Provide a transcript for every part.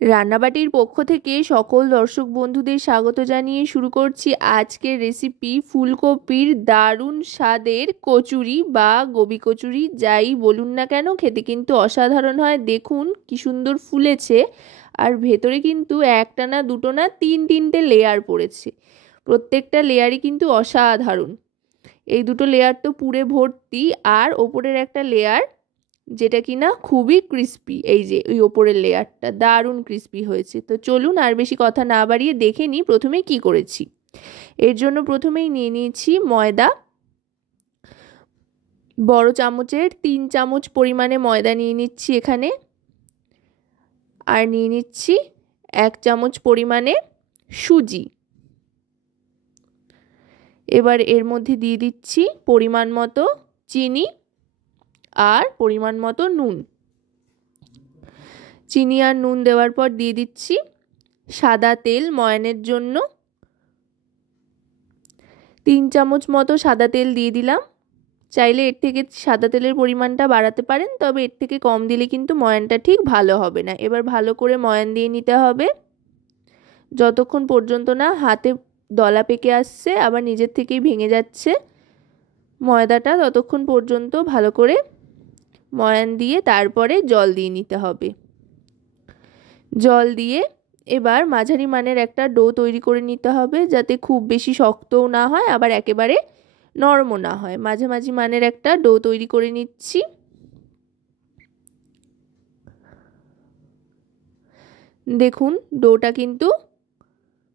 রান্নাবাটির পক্ষ থেকে সকল দর্শক বন্ধুদের স্বাগত জানিয়ে শুরু করছি আজকের রেসিপি ফুলকপির দারুণ স্বাদের কচুরি বা গোবি কচুরি। যাই বলুন না কেন খেতে কিন্তু অসাধারণ হয়। দেখুন কি সুন্দর ফুলেছে, আর ভেতরে কিন্তু একটা না দুটো না তিনটে লেয়ার পড়েছে। প্রত্যেকটা লেয়ারই কিন্তু অসাধারণ। এই দুটো লেয়ার তো পুরে ভর্তি, আর ওপরের একটা লেয়ার যেটা কিনা খুবই ক্রিস্পি। এই যে ওই ওপরের লেয়ারটা দারুণ ক্রিস্পি হয়েছে। তো চলুন আর বেশি কথা না বাড়িয়ে দেখে নিই প্রথমে কি করেছি। এর জন্য প্রথমেই নিয়ে নিয়েছি ময়দা। বড় চামচের 3 চামচ পরিমাণে ময়দা নিয়ে নিচ্ছি এখানে। আর নিয়ে নিচ্ছি 1 চামচ পরিমাণে সুজি। এবার এর মধ্যে দিয়ে দিচ্ছি পরিমাণ মতো চিনি আর পরিমাণ মতো নুন। চিনি আর নুন দেওয়ার পর দিয়ে দিচ্ছি সাদা তেল ময়ানের জন্য। 3 চামচ মতো সাদা তেল দিয়ে দিলাম। চাইলে এর থেকে সাদা তেলের পরিমাণটা বাড়াতে পারেন, তবে এর থেকে কম দিলে কিন্তু ময়ানটা ঠিক ভালো হবে না। এবার ভালো করে ময়ান দিয়ে নিতে হবে যতক্ষণ পর্যন্ত না হাতে দলা পেকে আসছে, আবার নিজের থেকেই ভেঙে যাচ্ছে ময়দাটা, ততক্ষণ পর্যন্ত ভালো করে ময়ান দিয়ে তারপরে জল দিয়ে নিতে হবে। জল দিয়ে এবার মাঝারি মানের একটা ডো তৈরি করে নিতে হবে, যাতে খুব বেশি শক্তও না হয় আবার একেবারে নরমও না হয়। মাঝামাঝি মানের একটা ডো তৈরি করে নিচ্ছি। দেখুন ডোটা কিন্তু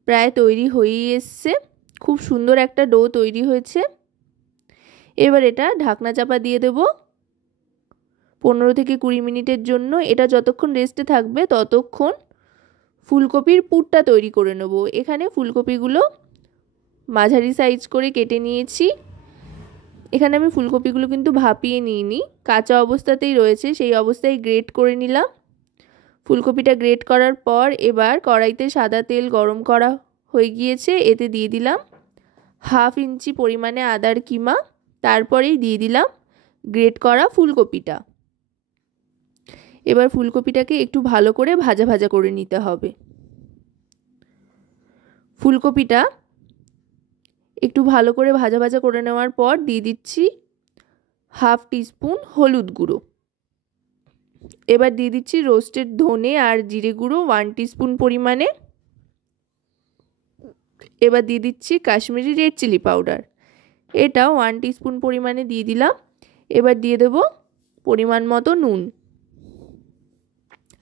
প্রায় তৈরি হয়েই এসছে। খুব সুন্দর একটা ডো তৈরি হয়েছে। এবার এটা ঢাকনা চাপা দিয়ে দেব 15 থেকে 20 মিনিটের জন্য। এটা যতক্ষণ রেস্টে থাকবে ততক্ষণ ফুলকপির পুরটা তৈরি করে নেব। এখানে ফুলকপিগুলো মাঝারি সাইজ করে কেটে নিয়েছি। এখানে আমি ফুলকপিগুলো কিন্তু ভাপিয়ে নিইনি, কাঁচা অবস্থাতেই রয়েছে, সেই অবস্থায় গ্রেট করে নিলাম। ফুলকপিটা গ্রেট করার পর এবার কড়াইতে সাদা তেল গরম করা হয়ে গিয়েছে, এতে দিয়ে দিলাম 1/2 ইঞ্চি পরিমাণে আদার কিমা। তারপরেই দিয়ে দিলাম গ্রেট করা ফুলকপিটা। এবার ফুলকপিটাকে একটু ভালো করে ভাজা ভাজা করে নিতে হবে। ফুলকপিটা একটু ভালো করে ভাজা ভাজা করে নেওয়ার পর দিয়ে দিচ্ছি 1/2 টিস্পুন হলুদ গুঁড়ো। এবার দিয়ে দিচ্ছি রোস্টেড ধনে আর জিরে গুঁড়ো 1 টিস্পুন পরিমাণে। এবার দিয়ে দিচ্ছি কাশ্মীরি রেড চিলি পাউডার, এটাও 1 টিস্পুন পরিমাণে দিয়ে দিলাম। এবার দিয়ে দেব পরিমাণ মতো নুন,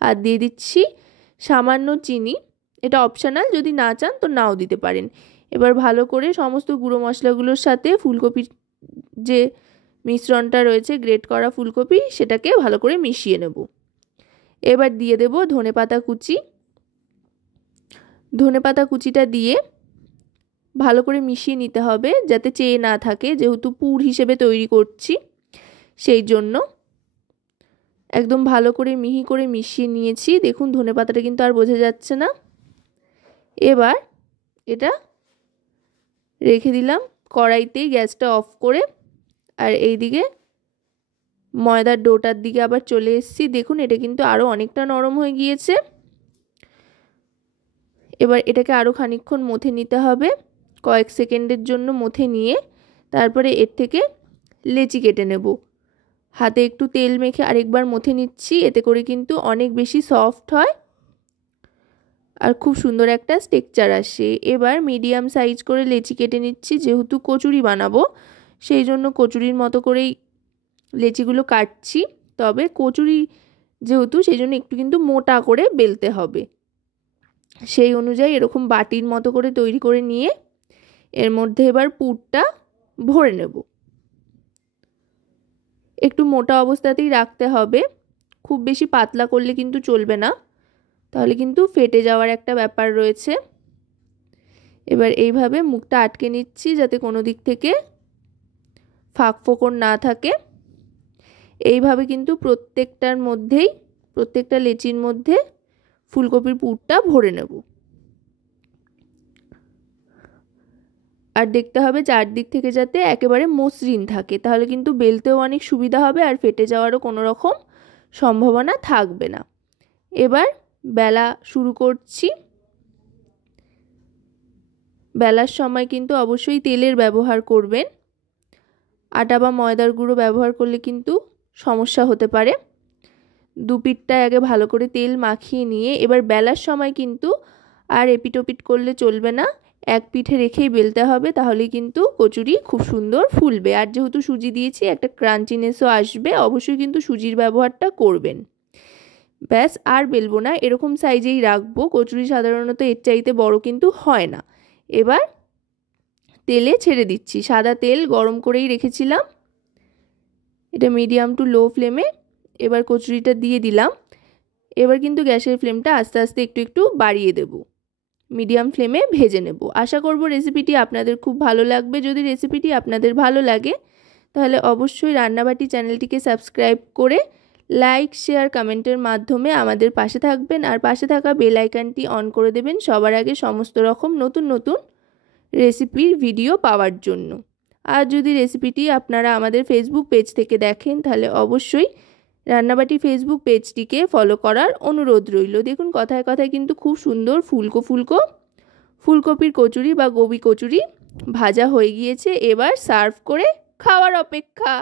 আর দিয়ে দিচ্ছি সামান্য চিনি। এটা অপশনাল, যদি না চান তো নাও দিতে পারেন। এবার ভালো করে সমস্ত গুঁড়ো মশলাগুলোর সাথে ফুলকপির যে মিশ্রণটা রয়েছে গ্রেট করা ফুলকপি, সেটাকে ভালো করে মিশিয়ে নেব। এবার দিয়ে দেব ধনেপাতা কুচি। ধনেপাতা কুচিটা দিয়ে ভালো করে মিশিয়ে নিতে হবে যাতে চেয়ে না থাকে, যেহেতু পুর হিসেবে তৈরি করছি সেই জন্য। একদম ভালো করে মিহি করে মিশিয়ে নিয়েছি। দেখুন ধনেপাতাটা কিন্তু আর বোঝা যাচ্ছে না। এবার এটা রেখে দিলাম কড়াইতেই, গ্যাসটা অফ করে। আর এইদিকে ময়দার ডোটার দিকে আবার চলে এসেছি। দেখুন এটা কিন্তু আরও অনেকটা নরম হয়ে গিয়েছে। এবার এটাকে আরও খানিকক্ষণ মথে নিতে হবে, কয়েক সেকেন্ডের জন্য মথে নিয়ে তারপরে এর থেকে লেচি কেটে নেব। হাতে একটু তেল মেখে আরেকবার মথে নিচ্ছি, এতে করে কিন্তু অনেক বেশি সফট হয় আর খুব সুন্দর একটা টেক্সচার আসে। এবার মিডিয়াম সাইজ করে লেচি কেটে নিচ্ছি, যেহেতু কচুরি বানাবো সেই জন্য কচুরির মতো করেই লেচিগুলো কাটছি। তবে কচুরি যেহেতু সেই জন্য একটু কিন্তু মোটা করে বেলতে হবে। সেই অনুযায়ী এরকম বাটির মতো করে তৈরি করে নিয়ে এর মধ্যে এবার পুরটা ভরে নেব। একটু মোটা অবস্থাতেই রাখতে হবে, খুব বেশি পাতলা করলে কিন্তু চলবে না, তাহলে কিন্তু ফেটে যাওয়ার একটা ব্যাপার রয়েছে। এবার এইভাবে মুখটা আটকে নিচ্ছি যাতে কোনো দিক থেকে ফাঁক ফোকর না থাকে। এইভাবে কিন্তু প্রত্যেকটার মধ্যেই, প্রত্যেকটা লেচির মধ্যে ফুলকপির পুরটা ভরে নেব। আর দেখতে হবে চারদিক থেকে যাতে একেবারে মসৃণ থাকে, তাহলে কিন্তু বেলতেও অনেক সুবিধা হবে আর ফেটে যাওয়ারও কোনো রকম সম্ভাবনা থাকবে না। এবার বেলা শুরু করছি। বেলার সময় কিন্তু অবশ্যই তেলের ব্যবহার করবেন। আটা বা ময়দার গুঁড়ো ব্যবহার করলে কিন্তু সমস্যা হতে পারে। দু পিঠটায় আগে ভালো করে তেল মাখিয়ে নিয়ে এবার বেলার সময় কিন্তু আর এপিট ওপিট করলে চলবে না, এক পিঠে রেখেই বেলতে হবে, তাহলে কিন্তু কচুরি খুব সুন্দর ফুলবে। আর যেহেতু সুজি দিয়েছি একটা ক্রাঞ্চিনেসও আসবে, অবশ্যই কিন্তু সুজির ব্যবহারটা করবেন। ব্যাস, আর বেলবো না, এরকম সাইজেই রাখবো। কচুরি সাধারণত এর চাইতে বড় কিন্তু হয় না। এবার তেলে ছেড়ে দিচ্ছি। সাদা তেল গরম করেই রেখেছিলাম, এটা মিডিয়াম টু লো ফ্লেমে। এবার কচুরিটা দিয়ে দিলাম। এবার কিন্তু গ্যাসের ফ্লেমটা আস্তে আস্তে একটু একটু বাড়িয়ে দেব, মিডিয়াম ফ্লেমে ভেজে নেব। আশা করব রেসিপিটি আপনাদের খুব ভালো লাগবে। যদি রেসিপিটি আপনাদের ভালো লাগে তাহলে অবশ্যই রান্নাবাটি চ্যানেলটিকে সাবস্ক্রাইব করে লাইক, শেয়ার, কমেন্টের মাধ্যমে আমাদের পাশে থাকবেন। আর পাশে থাকা বেল আইকনটি অন করে দেবেন সবার আগে সমস্ত রকম নতুন নতুন রেসিপির ভিডিও পাওয়ার জন্য। আর যদি রেসিপিটি আপনারা আমাদের ফেসবুক পেজ থেকে দেখেন তাহলে অবশ্যই রান্নাবাটি ফেসবুক পেজটিকে ফলো করার অনুরোধ রইল। দেখুন কথায় কথায় কিন্তু খুব সুন্দর ফুলকপির কচুরি বা গোবি কচুরি ভাজা হয়ে গিয়েছে। এবার সার্ভ করে খাওয়ার অপেক্ষা।